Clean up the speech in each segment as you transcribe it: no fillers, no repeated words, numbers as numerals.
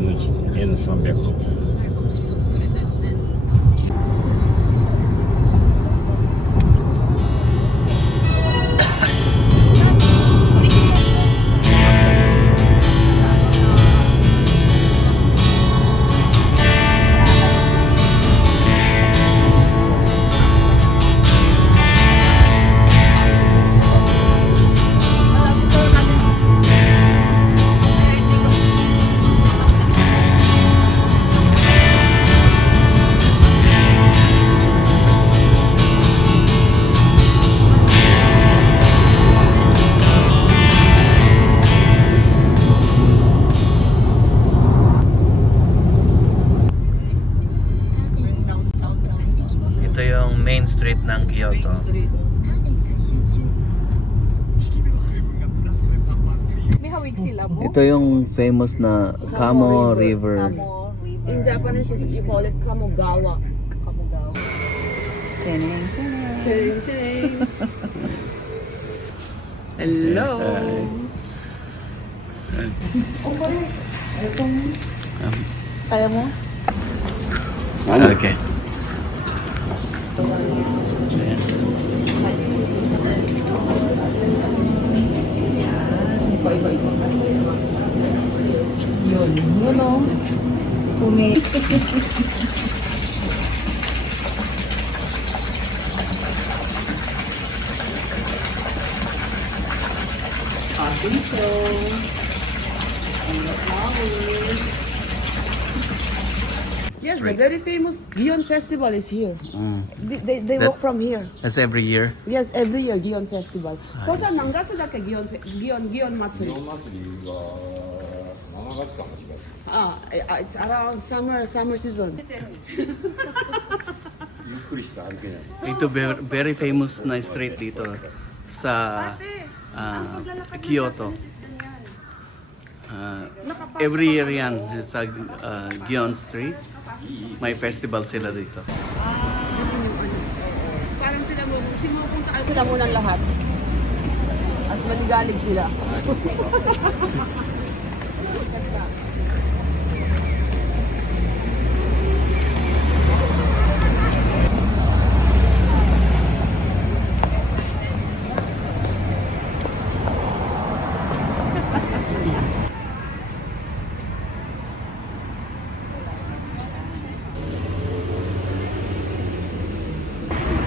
N300 Ito yung main street ng Kyoto. May hawig sila mo. Ito yung famous na Kamo River. Kamo River. In Japanese, you call it Kamogawa. Kamogawa. Cheneng, cheneng. Ching, ching. Hello. Oh, pare. Itong... Kaya mo? Okay. Yun o. Pumi. Dito. And the flowers. Yes, the very famous Gion Festival is here. They walk from here. That's every year. Yes, every year Gion Festival. Kocha, nang gatsu dake Gion Matsuri? It's around summer season. Ito very famous na street dito sa Kyoto. Every year yan sa Gion Street. May festival sila dito. Parang sila mo, kung saan sila muna lahat. At maligalig sila.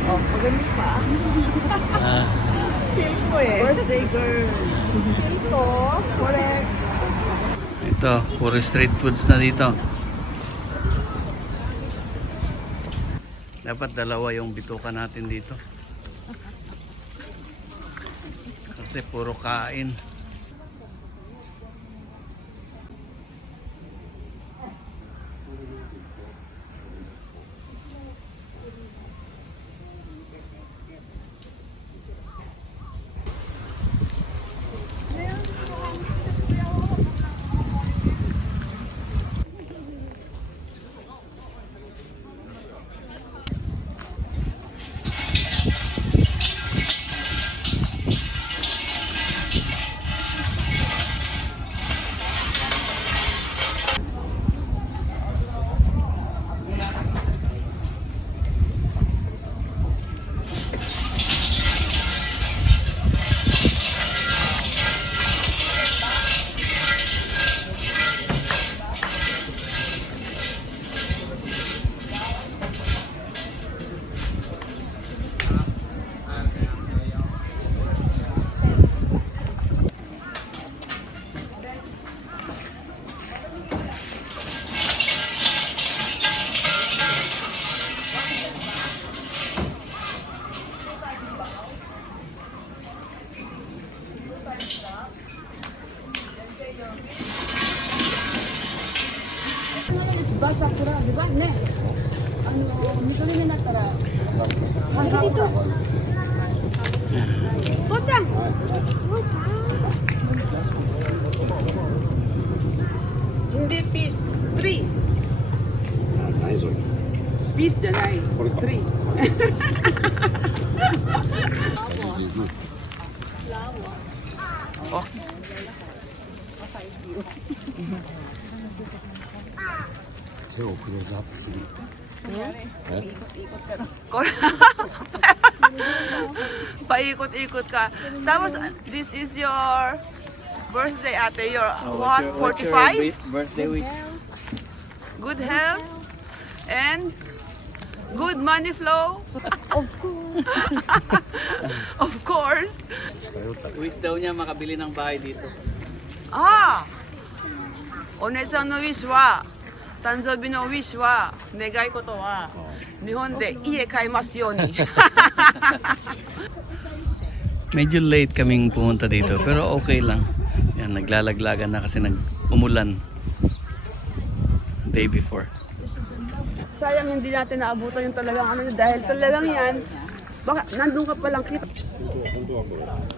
Oh, magaling pa. Feel ko eh. Birthday girl. Feel ko. Correct. Ito, puro street foods na dito. Dapat dalawa yung bituka natin dito. Kasi puro kain. Sakura, di ba? Ne. Mikuri ni nattara. Dito. Bochan. Hindi piece. 3. Piece じゃない。3. Oh. naka-side view. Ikot-ikot ka na. Paikot-ikot ka. Tapos, this is your birthday, ate. Your what? 45? Birthday wish. Good health and good money flow. Of course. Of course. Wish daw niya makabili ng bahay dito. Ah! お姉ちゃんのウィッシュは、誕生日のウィッシュは、願い事は、日本で家買いますように。 Medyo late kaming pumunta dito pero okay lang. Yan, naglalaglagan na kasi umulan day before. Sayang hindi natin naabutan yung talagang ano dahil talagang yan, baka nandun ka palang kita.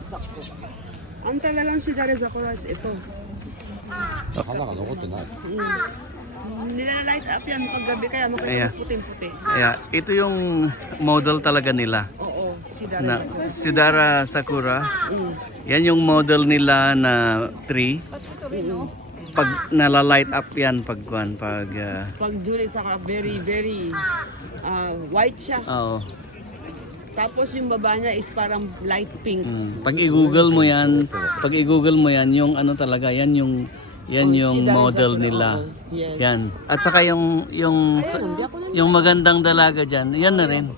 Sakto. Ang talagang si Dare Zacoras ito. Nilalight up yan paggabi kaya Ayan. makikita puting-puti. Kaya ito yung model talaga nila. Oo, si Dare Na, Zacoras. si Dara Sakura. Yan yung model nila na tree. Pag nalalight up yan pag Pag June saka very white siya. oo. Tapos yung baba niya is parang light pink. Pag i-google mo yan, yung ano talaga, yan yung si Dara model Sakura, nila. oo. Yes. Yan. At saka yung magandang dalaga diyan, yan na rin.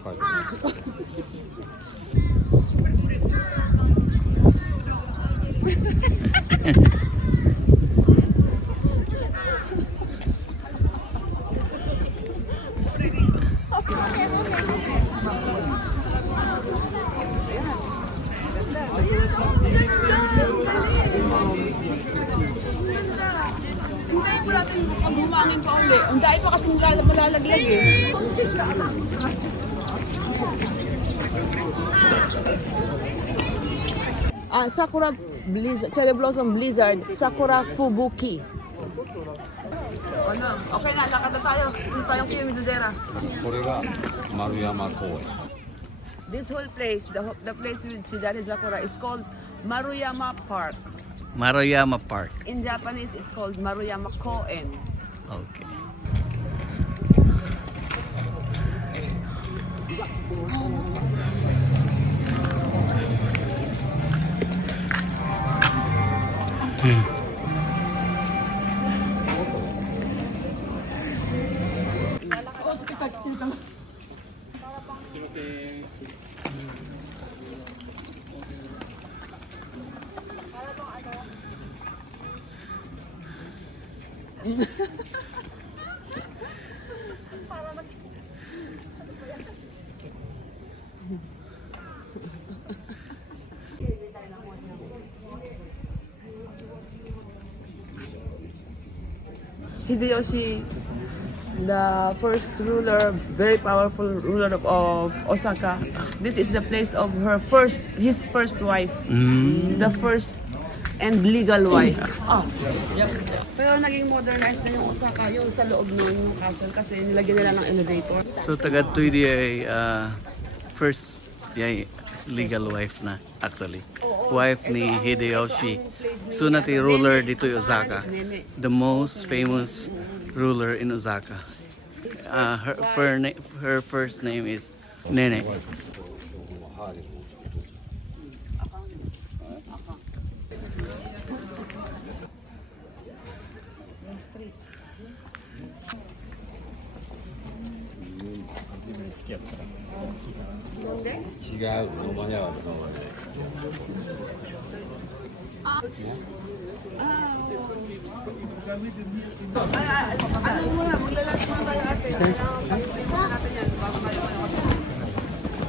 Hintayin po natin pag humangin pa uli. Ang dahil pa kasing malalaglag eh. Sakura Blizzard, Cherry Blossom Blizzard, Sakura Fubuki. Ano? Okay na, lakad na tayo. Punta tayong Kiyo Mizudera. これが丸山公園 This whole place, the place with Shidare Sakura is called Maruyama Park. Maruyama Park. In Japanese, it's called Maruyama Koen. Okay. Hideyoshi, the first ruler, very powerful ruler of Osaka. This is the place of his first wife, the first and legal wife. Pero naging modernized na yung Osaka, yung sa loob nun, yung castle, kasi nilagyan nila ng elevator. So Tagatuydi di ay first legal wife na actually. Wife ni Hideyoshi. Tsunade ruler dito yung Osaka. The most famous ruler in Osaka. Her first name is Nene. Ano muna, maglalaki muna tayo ate. Natin yan, bago tayo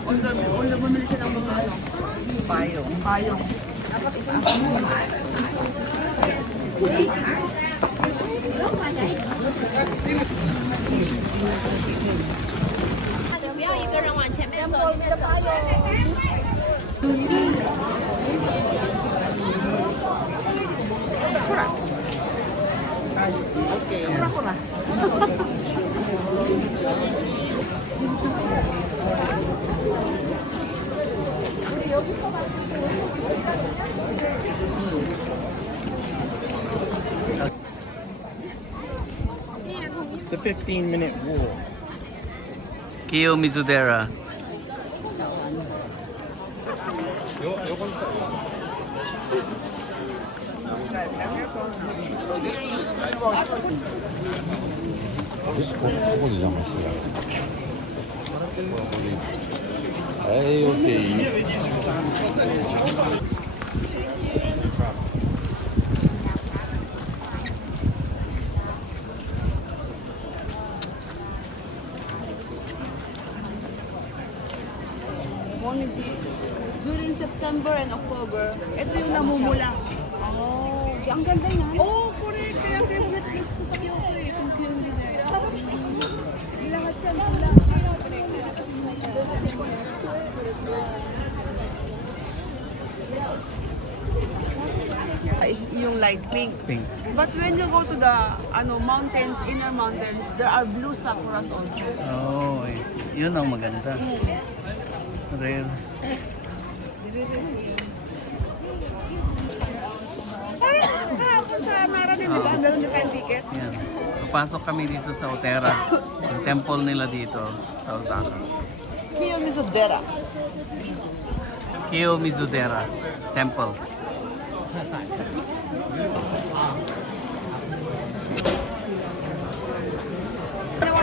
Onda bumili siya ng mga ano? Payong. the 15-minute rule. Kiyo Mizudera. 横にしたらここで邪魔してやる。はい、オッケー。During September and October, ito yung namumula. Oh, ang ganda yan. Oh, correct. Kaya favorite place ko sa Kyoto eh. Itong Kyoto. Lahat yan sila. It's yung light pink. Pink. But when you go to the mountains, inner mountains, there are blue sakuras also. Oh, yun ang maganda. Rare. Kahapon sa Nara din, di ba? Meron din tayong ticket. Yan. Papasok kami dito sa Otera. Yung temple nila dito sa Osaka. Kiyomizudera. Kiyo Mizudera Temple.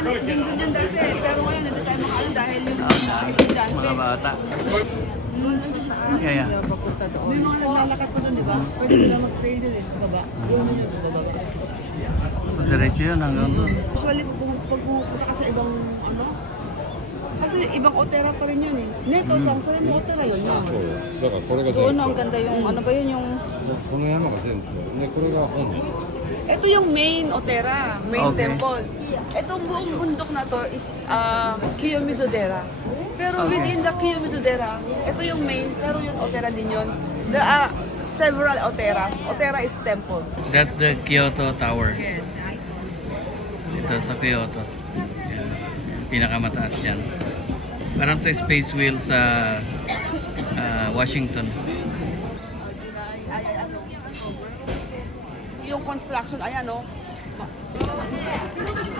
Din doon yan dati, pero ngayon hindi tayo makaano dahil yung Mga bata. Yeah, yeah. may mga naglalakad pa doon, di ba? Pwede sila mag-trade din sa baba. Yun yun yung baba. So diretso yun hanggang doon. Usually, pag pupunta ka sa ibang kasi ibang Otera pa rin yun eh. Neto, Changsha yung Otera yun. そうだからこれが Doon ang ganda yung ano ba yun yung... この山が全部でこれが本 Ito yung main Otera, main Okay. temple. Itong buong bundok na to is Kiyomizudera. Pero Okay. within the Kiyomizudera, ito yung main, pero yung Otera din yun. There are several Oteras. Otera is temple. That's the Kyoto Tower. Dito sa Kyoto. Yan. Pinakamataas dyan. Parang sa Space Wheel sa Washington. Yung construction, ayan no.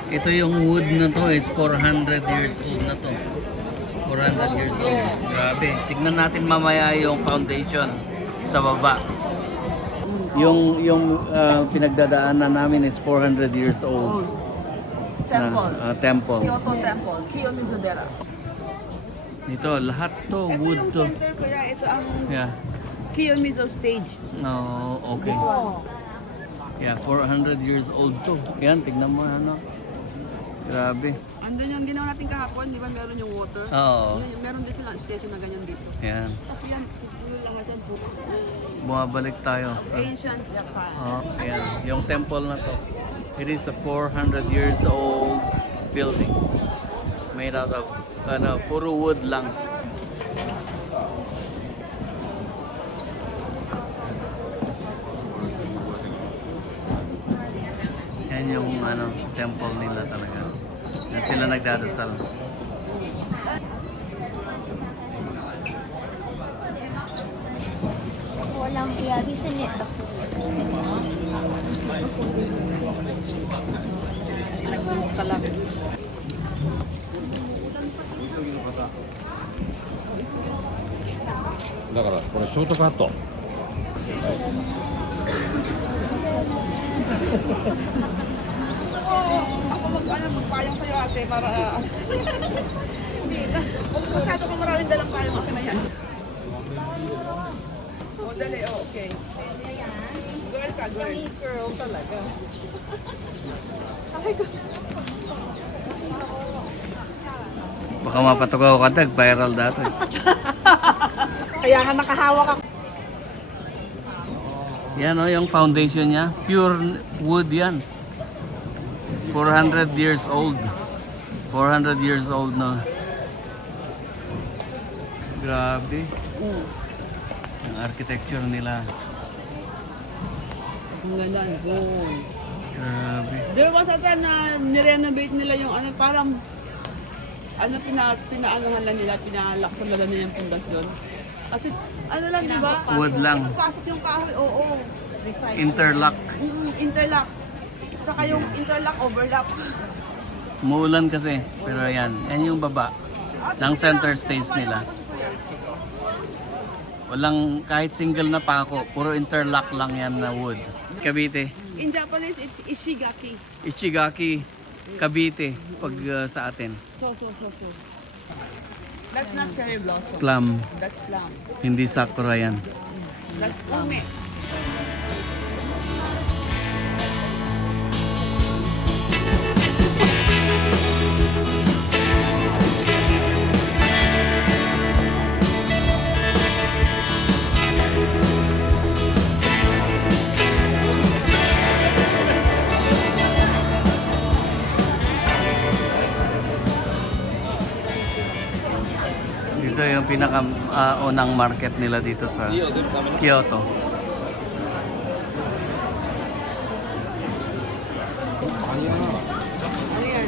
Ito yung wood na to is 400 years old na to. 400 years old. Grabe. Tignan natin mamaya yung foundation sa baba. Yung pinagdadaanan namin is 400 years old. Temple. Temple. Kyoto Temple, Kiyomizudera. Dito, lahat to, Ito wood yung to. center, kaya ito ang Yeah. Kiyomizo stage. No, okay. Yeah, 400 years old to. Yan, tignan mo ano. Grabe. Andun yung ginawa natin kahapon, di ba meron yung water? Oo. Meron din silang station na ganyan dito. Yan. Kasi yan, pupulo lang yan, Bumabalik tayo. ancient Japan. Oh, ayan. Yung temple na to. It is a 400 years old building. Made out of, puro wood lang. Yan yung temple nila talaga. Yan sila nagdadasal. Walang ialisin ito. Nagmumuk ka lang. だからこれショートカット。 Gusto ko, ako magpayong sa'yo ate para... Hindi na. Huwag masyado kung maraming dalang payong ako na yan. O, dali. O, okay. Girl ka, girl. Girl talaga. Ay, Baka mapatugaw ka dag, viral dati. kaya nga nakahawak ako. Yan yung foundation niya. Pure wood yan. 400 years old. 400 years old na. Grabe. Ang architecture nila. Ang ganda. Grabe. There was a time na nirenovate nila yung parang pinaanuhan lang nila, pinalaksan lang nila yung pundasyon. Kasi lang, di ba? Wood lang. Pasok yung kahoy, oo. Interlock. Interlock. Tsaka yung interlock overlap. Umuulan kasi. Pero ayan. Yan yung baba ng center stage nila. Walang kahit single na pako. Puro interlock lang yan na wood. Cavite. In Japanese, it's Ishigaki. Ishigaki. Cavite. Pag sa atin. So. That's not cherry blossom. Plum. That's plum. Hindi sakura yan. That's plum. Dito yung pinaka unang market nila dito sa Kyoto. Ano yan?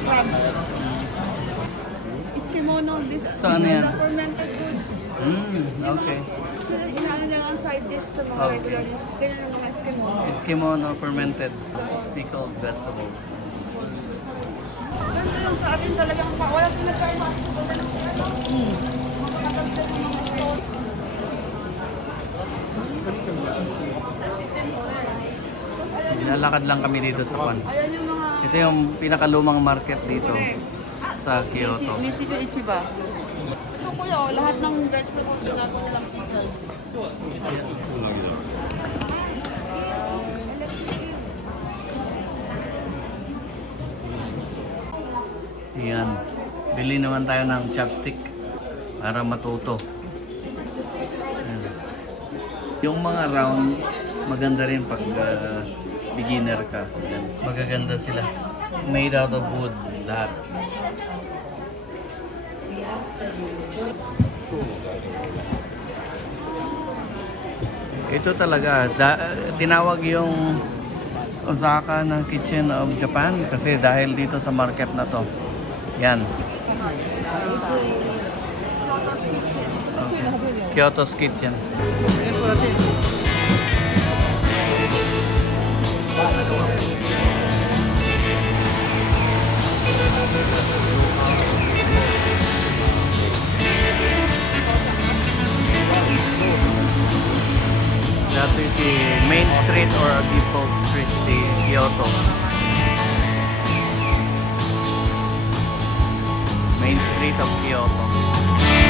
Crabs. Iskimono. This So, ano yan? fermented goods. Okay. So, inaano na lang side dish sa mga Okay. regular dish. Ganyan ang mga Eskimo. Eskimono fermented pickled vegetables. Ganito lang sa atin talagang wala pinagkain makikita ng Nilalakad lang kami dito sa Kwan. Ayan yung mga Ito yung pinakalumang market dito sa Kyoto. Nishino Ichiba. ito kuya, oh, lahat ng vegetables ginagawa nilang pickle. Ayan. Bili naman tayo ng chopstick para matuto. Ayan. Yung mga round, maganda rin pag beginner ka. Ayan. Magaganda sila. Made out of wood lahat. Ito talaga, tinawag yung Osaka ng Kitchen of Japan kasi dahil dito sa market na to. Yan. Okay. Kyoto's Kitchen. That is the main street or a default street, the Kyoto. Main street of Kyoto.